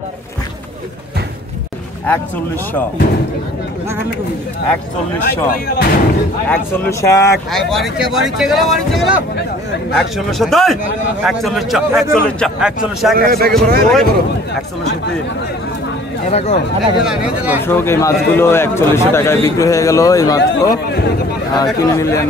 4100 4100 4100 দর্শক এই মাছগুলো 4100 টাকায় বিক্রি হয়ে গেল। এই মাত্র কিনে নিলেন।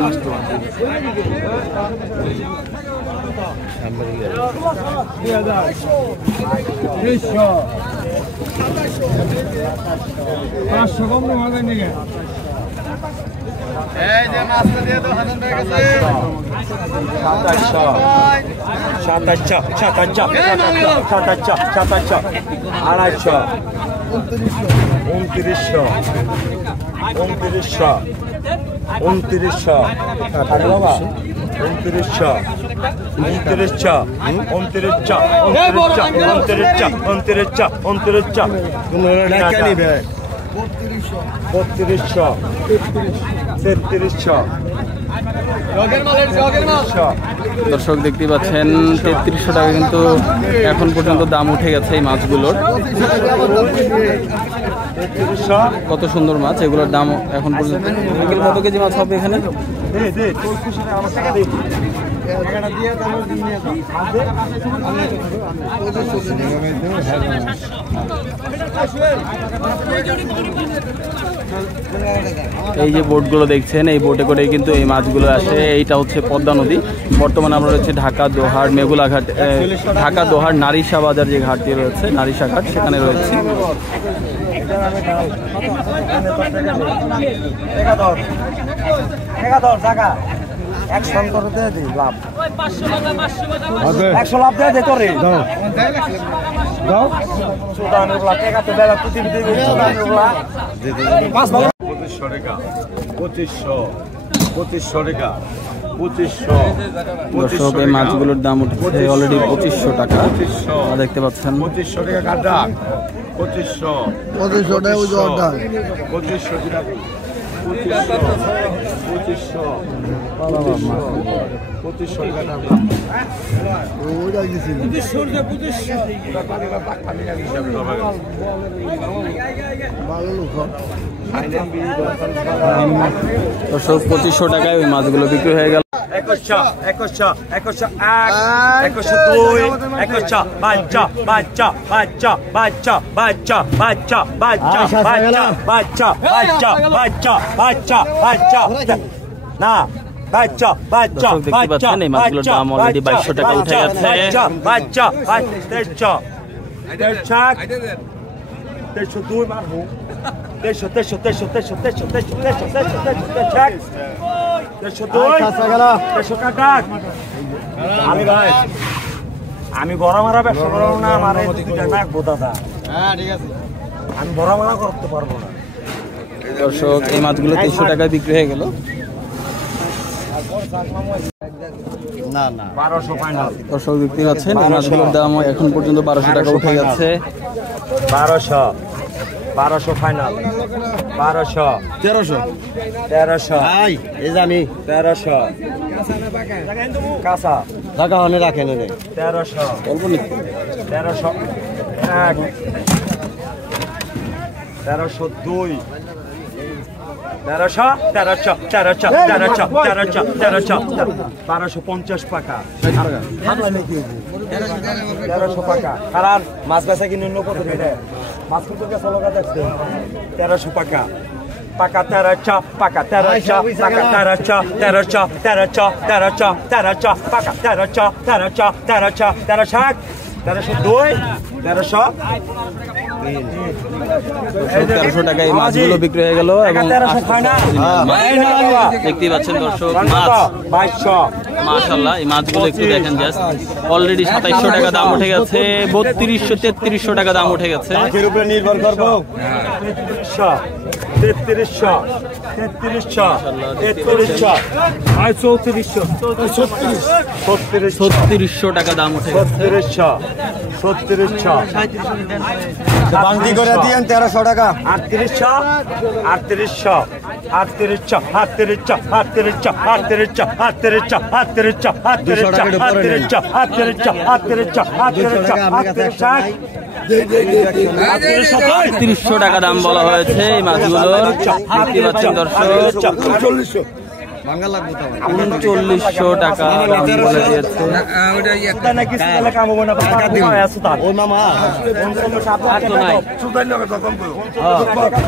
দর্শক দেখতে পাচ্ছেন 3300 টাকা কিন্তু এখন পর্যন্ত দাম উঠে গেছে এই মাছগুলোর। কত সুন্দর মাছ, এগুলোর দাম এখন পর্যন্ত কত কেজি মাছ হবে এখানে? এই যে বোটগুলো দেখছেন, এই বোটে করে কিন্তু এই মাছগুলো আসে। এইটা হচ্ছে পদ্মা নদী। বর্তমানে আমরা রয়েছে ঢাকা দোহার মেগুলা ঘাট, ঢাকা দোহার নারিশা বাজার যে ঘাটটি রয়েছে, নারিশা ঘাট, সেখানে রয়েছে। দর্শক এই মাছগুলোর দাম উঠেছে অলরেডি 2500 টাকা দেখতে পাচ্ছেন। 2500 টাকা কাটা, 2500 টাকা 2500 দর্শক 2500 টাকায় ওই মাছগুলো বিক্রি হয়ে গেল। 2100 2100 2100 2102 2100 বাচ্চা বাচ্চা বাচ্চা বাচ্চা বাচ্চা বাচ্চা বাচ্চা বাচ্চা বাচ্চা বাচ্চা বাচ্চা বাচ্চা না বাচ্চা বাচ্চা দেখতে পাচ্ছেন এই মাছগুলোর দাম অলরেডি 2200 টাকা উঠে গেছে। বাচ্চা 2300 2302 মারবো 2300 আমি ভাই আমি বড় মারা ব্যবসা করবো না, আমার রাখবো দাদা। আমি বড় মারা করতে পারবো না। দর্শক এই মাছগুলো 300 টাকায় বিক্রি হয়ে গেল। দর্শক দেখতে পাচ্ছেন এই মাছগুলোর দাম এখন পর্যন্ত 1200 টাকা উঠে গেছে। 1200 ফাইনাল, 1200 1300 এই জানি 1300 কাঁচা টাকা হলে রাখেন 1300 অল্প নিতে 1300 1 1302 1300 1250 টাকা 1300 টাকা। কারণ মাছ বেচা কিনে কত মাছ কত গেছে লোক দেখছে 1300 টাকা পাকা 1300 পাকা 1300 পাকা 1300 1300 1300 1300 1300 পাকা 1300 1300 1300 1300 1302 1300 টাকা এই মাছগুলো বিক্রি হয়ে গেল। এবং দেখতেই পাচ্ছেন দর্শক মাছ 2200 মাশাআল্লাহ। এই মাছগুলো একটু দেখেন, জাস্ট অলরেডি 2700 টাকা দাম উঠে গেছে, 3200 3300 টাকা দাম উঠে গেছে। নির্ভর করবো 3300 3600 টাকা দাম উঠে গেছে। 3600 বান্দি করে দিয়েন 1300 টাকা। 3800 300 টাকা দাম বলা হয়েছে এই মাছগুলোর। দেখতে পাচ্ছেন দর্শক, 3900 টাকা দাম বলে দিয়েছে।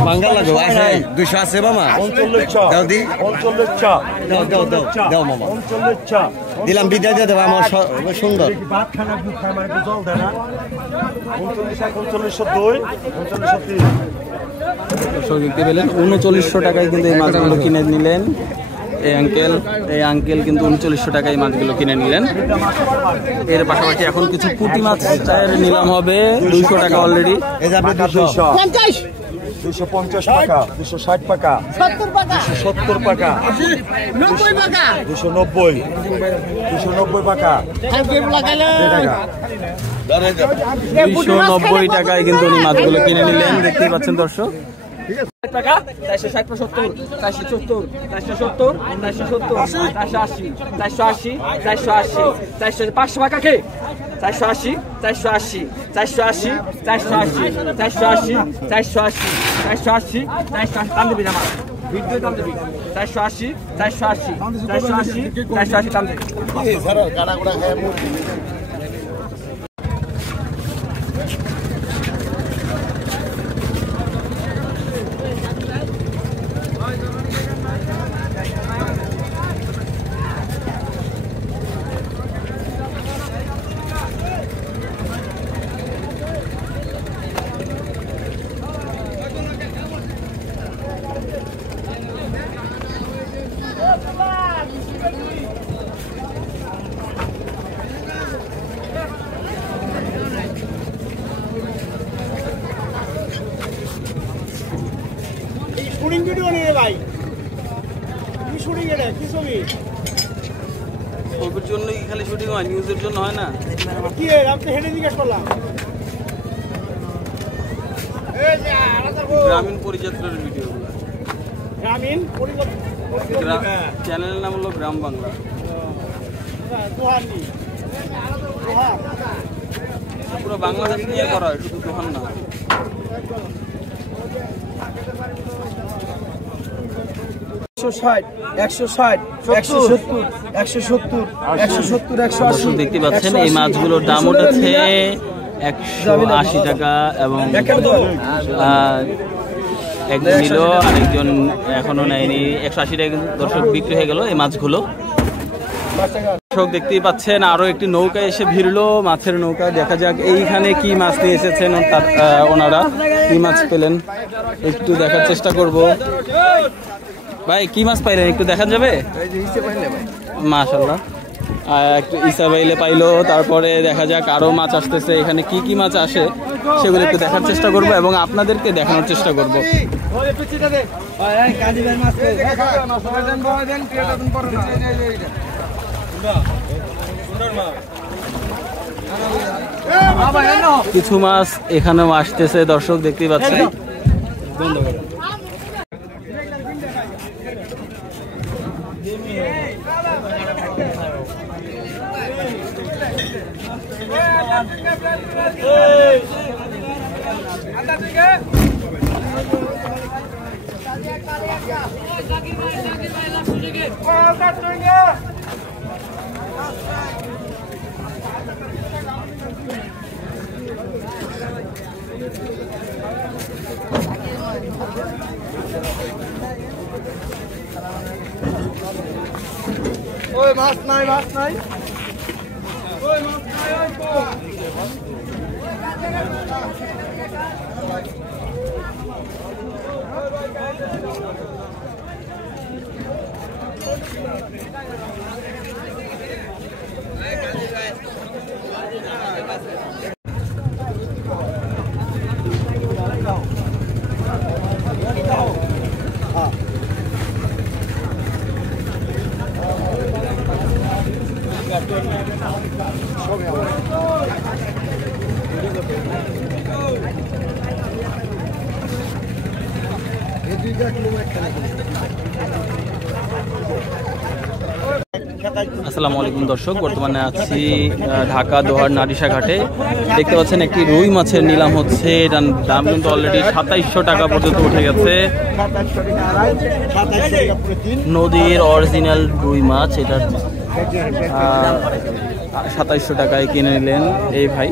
বাঙ্গাল লাগবে 200 আছে মামা। দাও দি, দাও মামা, দিলাম বিদায় দিয়ে দেবো। আমার সুন্দর দর্শক দেখতে পেলেন 3900 টাকায় কিন্তু এই মাছগুলো কিনে নিলেন এই আঙ্কেল কিন্তু 3900 টাকায় মাছগুলো কিনে নিলেন। এর পাশাপাশি এখন কিছু পুঁটি মাছ নিলাম হবে 200 টাকা অলরেডি। এই যে আপনি 250 টাকা, 260 টাকা, 270 টাকা, 290 টাকা, 290 টাকা, 290 টাকায় কিন্তু উনি মাছগুলো কিনে নিলেন। দেখতেই পাচ্ছেন দর্শক। টাকা 470 470 470 470 480 480 480 500 টাকা কে 480 480 480 480 480 480 480 দাম দিবি আমার ভিডিও দাম দিবি 480 480 480 480 দাম দিবি এই স্যার গাড়া গুড়া খায় মুরগি। শুটিং ভিডিও নিয়ে ভাই, কি শুটিং এটা, কি ছবি? ছবির জন্য খালি শুটিং হয়, নিউজের জন্য হয় না? কি আপনি হেঁটে জিজ্ঞেস করলাম। গ্রামীণ পরিযাত্রার ভিডিও, গ্রামীণ চ্যানেলের নাম হলো গ্রাম বাংলা। পুরো বাংলাদেশ নিয়ে করা হয়, শুধু দোহান না। 160 দেখতে পাচ্ছেন এই মাছগুলোর দাম উঠেছে 180 টাকা এবং একজন নিল, আরেকজন এখনো নেয়নি। 180 টাকা কিন্তু দর্শক বিক্রি হয়ে গেল এই মাছগুলো। দর্শক দেখতেই পাচ্ছেন আরো একটি নৌকা এসে ভিড়লো, মাছের নৌকা। দেখা যাক এইখানে কি মাছ নিয়ে এসেছেন ওনারা, কি মাছ পেলেন একটু দেখার চেষ্টা করব। ভাই কি মাছ পাইলেন একটু দেখা যাবে? মাশাআল্লাহ, একটু ইসা বাইলে পাইলো। তারপরে দেখা যাক আরো মাছ আসতেছে, এখানে কি কি মাছ আসে সেগুলো একটু দেখার চেষ্টা করব এবং আপনাদেরকে দেখানোর চেষ্টা করব। কিছু মাছ এখানেও আসতেছে দর্শক দেখতেই পাচ্ছেন। ওই মাছ নাই, মাছ নাই, ওই মাছ নাই। আসসালামু আলাইকুম দর্শক, বর্তমানে আছি ঢাকা দোহার নারিশা ঘাটে। দেখতে পাচ্ছেন একটি রুই মাছের নিলাম হচ্ছে। এটার দাম কিন্তু অলরেডি 2700 টাকা পর্যন্ত উঠে গেছে। নদীর অরিজিনাল রুই মাছ, এটা 2700 টাকায় কিনে নিলেন এই ভাই।